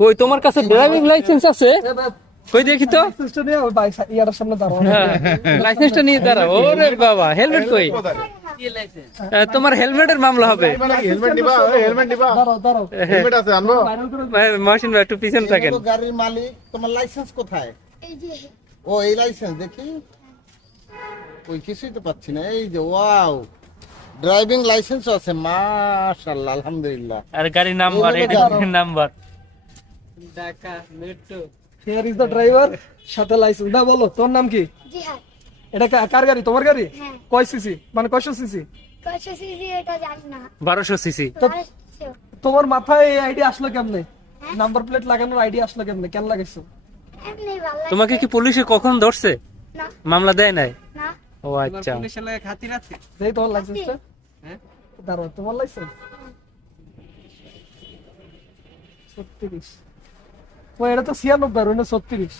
কই তোমার কাছে ড্রাইভিং লাইসেন্স আছে? কই দেখি তো। লাইসেন্সটা নিয়ে ওই ভাই ইয়ার সামনে দাঁড়াও। লাইসেন্সটা নিয়ে দাঁড়াও। ওরে বাবা, হেলমেট কই? তোমার হেলমেটের মামলা হবে। হেলমেট নিবা, হেলমেট নিবা। দাঁড়াও হেলমেট আছে আনবো। মহসিন ভাই একটু পিছন থাকেন। তো গাড়ির মালিক, তোমার লাইসেন্স কোথায়? এই যে ও এই লাইসেন্স দেখি, ওই কিছুই তো পাচ্ছি না। এই যে ওয়াও, ড্রাইভিং লাইসেন্স আছে, মাশাআল্লাহ, আলহামদুলিল্লাহ। আর গাড়ির নাম্বার, এটা গাড়ির number. Here is the driver, সাথে লাইসেন্স। না বলো তোর নাম কি? জিহাদ। এটা কার গাড়ি? তোমার গাড়ি? হ্যাঁ। কয় সিসি, মানে কয়শো সিসি? কয়শো সিসি এটা জানি না। 1200 সিসি। তোমার মাথায় এই আইডি আসলো কেমনে? নাম্বার প্লেট লাগানোর আইডি আসলো কেমনে? কেন লাগাইছো? এমনি ভালো লাগে। তোমাকে কি পুলিশে কখন ধরছে? না মামলা দেয় নাই? না। ও আচ্ছা। যেই তোমার লাইসেন্সটা, দাঁড়াও, তোমার লাইসেন্স 36। ও এটা তো 96 আর ওটা 36।